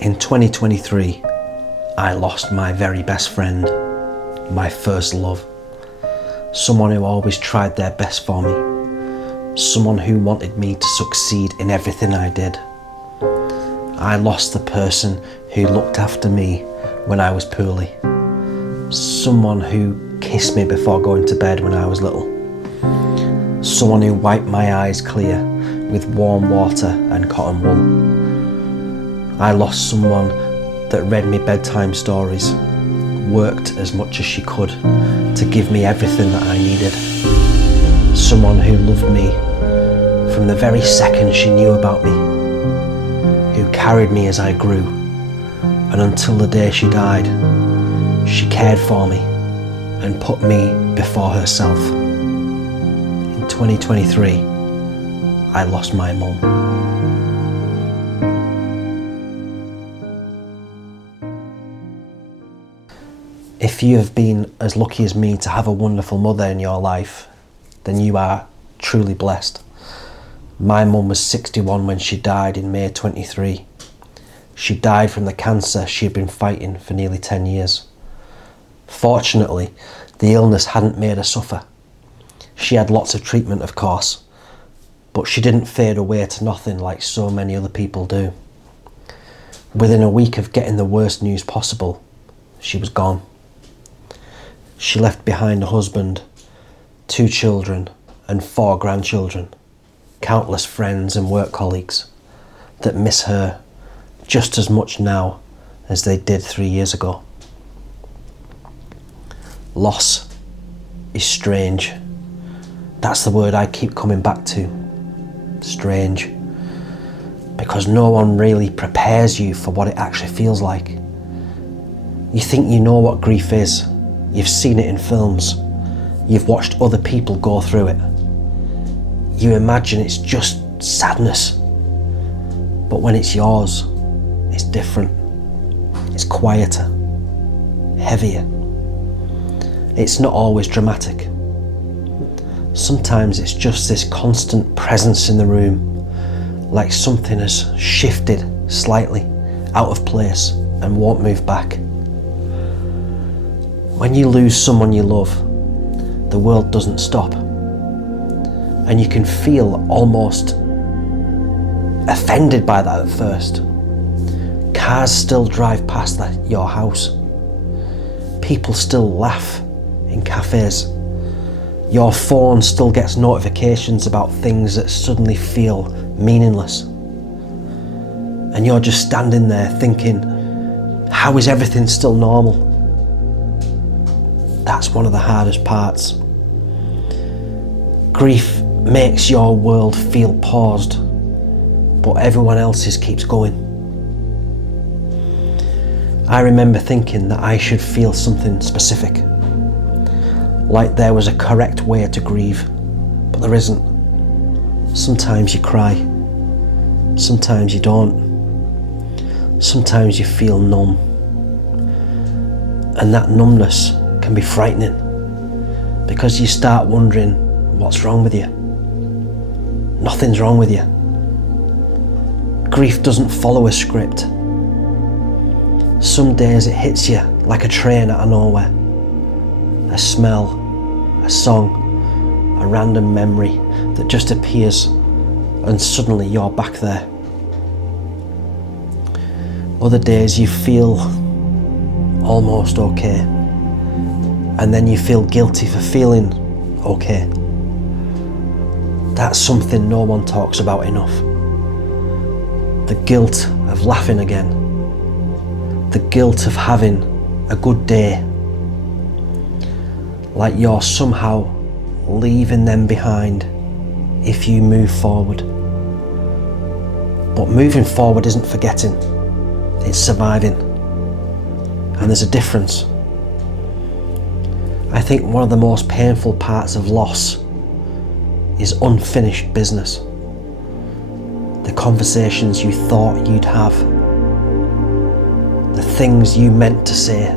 In 2023, I lost my very best friend, my first love, someone who always tried their best for me, someone who wanted me to succeed in everything I did. I lost the person who looked after me when I was poorly, someone who kissed me before going to bed when I was little, someone who wiped my eyes clear with warm water and cotton wool. I lost someone that read me bedtime stories, worked as much as she could to give me everything that I needed. Someone who loved me from the very second she knew about me, who carried me as I grew, and until the day she died, she cared for me and put me before herself. In 2023, I lost my mum. If you have been as lucky as me to have a wonderful mother in your life, then you are truly blessed. My mum was 61 when she died in May 23. She died from the cancer she had been fighting for nearly 10 years. Fortunately, the illness hadn't made her suffer. She had lots of treatment, of course, but she didn't fade away to nothing like so many other people do. Within a week of getting the worst news possible, she was gone. She left behind a husband, 2 children and 4 grandchildren, countless friends and work colleagues that miss her just as much now as they did 3 years ago. Loss is strange. That's the word I keep coming back to. Strange. Because no one really prepares you for what it actually feels like. You think you know what grief is. You've seen it in films. You've watched other people go through it. You imagine it's just sadness. But when it's yours, it's different. It's quieter, heavier. It's not always dramatic. Sometimes it's just this constant presence in the room, like something has shifted slightly out of place and won't move back. When you lose someone you love, the world doesn't stop. And you can feel almost offended by that at first. Cars still drive past your house. People still laugh in cafes. Your phone still gets notifications about things that suddenly feel meaningless. And you're just standing there thinking, how is everything still normal? That's one of the hardest parts. Grief makes your world feel paused, but everyone else's keeps going. I remember thinking that I should feel something specific, like there was a correct way to grieve, but there isn't. Sometimes you cry, sometimes you don't. Sometimes you feel numb, and that numbness can be frightening because you start wondering what's wrong with you. Nothing's wrong with you. Grief doesn't follow a script. Some days it hits you like a train out of nowhere. A smell, a song, a random memory that just appears and suddenly you're back there. Other days you feel almost okay. And then you feel guilty for feeling okay. That's something no one talks about enough. The guilt of laughing again. The guilt of having a good day. Like you're somehow leaving them behind if you move forward. But moving forward isn't forgetting, it's surviving. And there's a difference. I think one of the most painful parts of loss is unfinished business. The conversations you thought you'd have, the things you meant to say,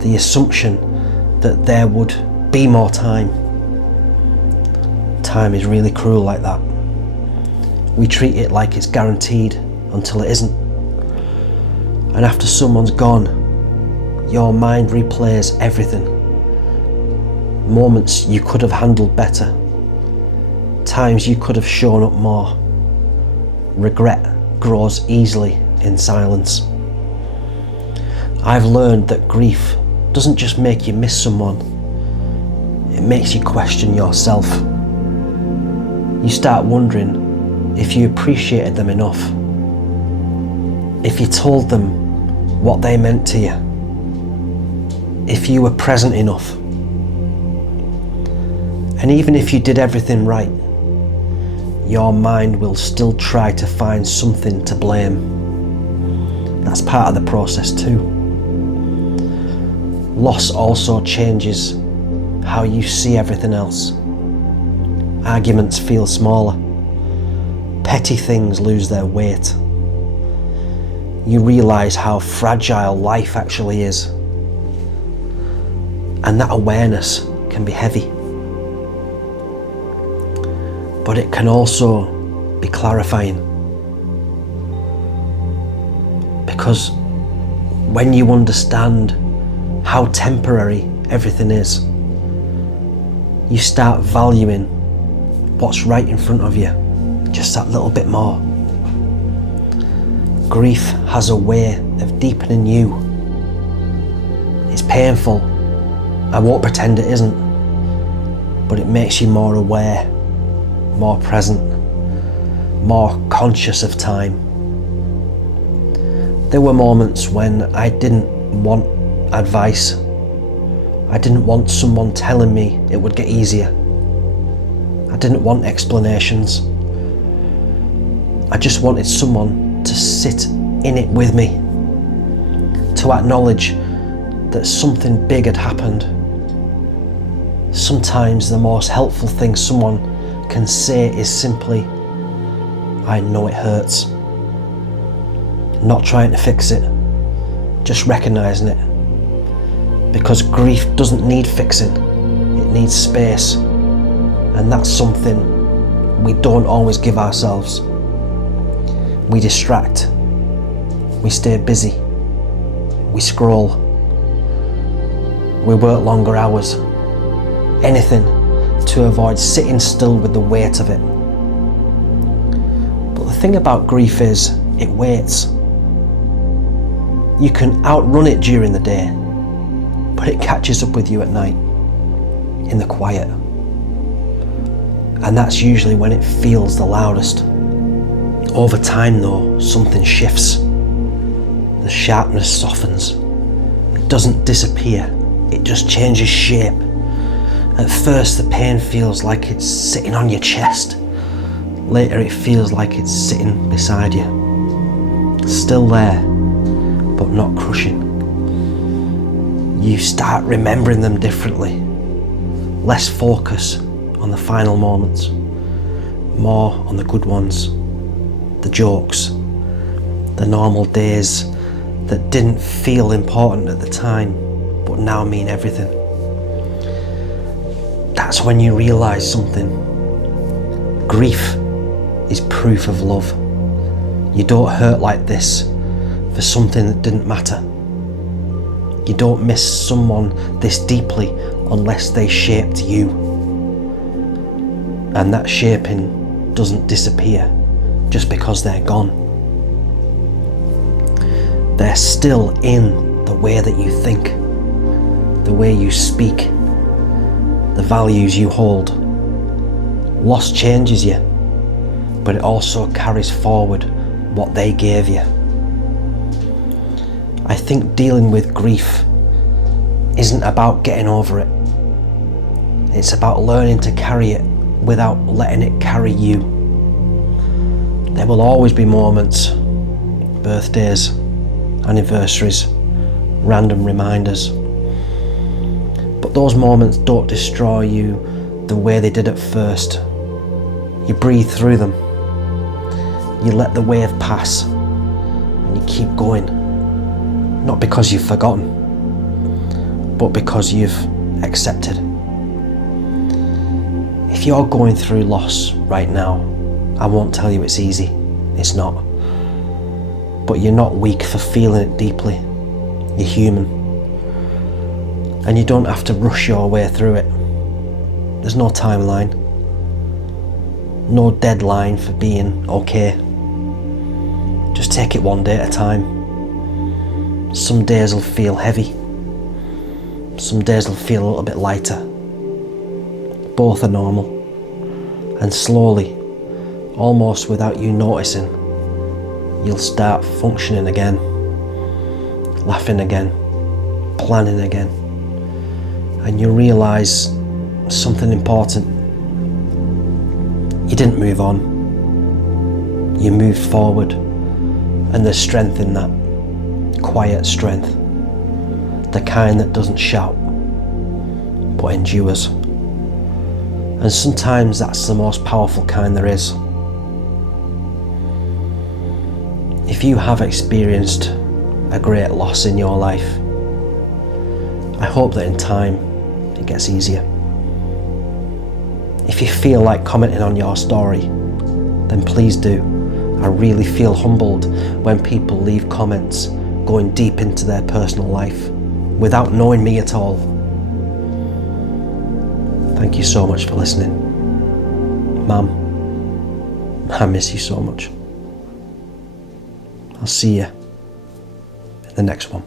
the assumption that there would be more time. Time is really cruel like that. We treat it like it's guaranteed until it isn't. And after someone's gone, your mind replays everything. Moments you could have handled better. Times you could have shown up more. Regret grows easily in silence. I've learned that grief doesn't just make you miss someone, it makes you question yourself. You start wondering if you appreciated them enough, if you told them what they meant to you, if you were present enough. And even if you did everything right, your mind will still try to find something to blame. That's part of the process too. Loss also changes how you see everything else. Arguments feel smaller. Petty things lose their weight. You realise how fragile life actually is. And that awareness can be heavy. But it can also be clarifying. Because when you understand how temporary everything is, you start valuing what's right in front of you just that little bit more. Grief has a way of deepening you. It's painful. I won't pretend it isn't. But it makes you more aware, more present, more conscious of time. There were moments when I didn't want advice. I didn't want someone telling me it would get easier. I didn't want explanations. I just wanted someone to sit in it with me, to acknowledge that something big had happened. Sometimes the most helpful thing someone can say is simply, I know it hurts. Not trying to fix it, just recognising it. Because grief doesn't need fixing, it needs space. And that's something we don't always give ourselves. We distract, we stay busy, we scroll, we work longer hours, anything to avoid sitting still with the weight of it. But the thing about grief is, it waits. You can outrun it during the day, but it catches up with you at night, in the quiet. And that's usually when it feels the loudest. Over time though, something shifts. The sharpness softens. It doesn't disappear, it just changes shape. At first the pain feels like it's sitting on your chest. Later it feels like it's sitting beside you. Still there, but not crushing. You start remembering them differently. Less focus on the final moments, more on the good ones, the jokes, the normal days that didn't feel important at the time, but now mean everything. That's when you realise something. Grief is proof of love. You don't hurt like this for something that didn't matter. You don't miss someone this deeply unless they shaped you. And that shaping doesn't disappear just because they're gone. They're still in the way that you think, the way you speak, the values you hold. Loss changes you, but it also carries forward what they gave you. I think dealing with grief isn't about getting over it. It's about learning to carry it without letting it carry you. There will always be moments, birthdays, anniversaries, random reminders. But those moments don't destroy you the way they did at first. You breathe through them. You let the wave pass and you keep going. Not because you've forgotten, but because you've accepted. If you're going through loss right now, I won't tell you it's easy. It's not. But you're not weak for feeling it deeply. You're human. And you don't have to rush your way through it. There's no timeline. No deadline for being okay. Just take it one day at a time. Some days will feel heavy. Some days will feel a little bit lighter. Both are normal. And slowly, almost without you noticing, you'll start functioning again, laughing again, planning again, and you'll realise something important. You didn't move on, you moved forward, and there's strength in that, quiet strength, the kind that doesn't shout, but endures. And sometimes that's the most powerful kind there is. If you have experienced a great loss in your life, I hope that in time it gets easier. If you feel like commenting on your story, then please do. I really feel humbled when people leave comments going deep into their personal life without knowing me at all. Thank you so much for listening. Mum, I miss you so much. I'll see you in the next one.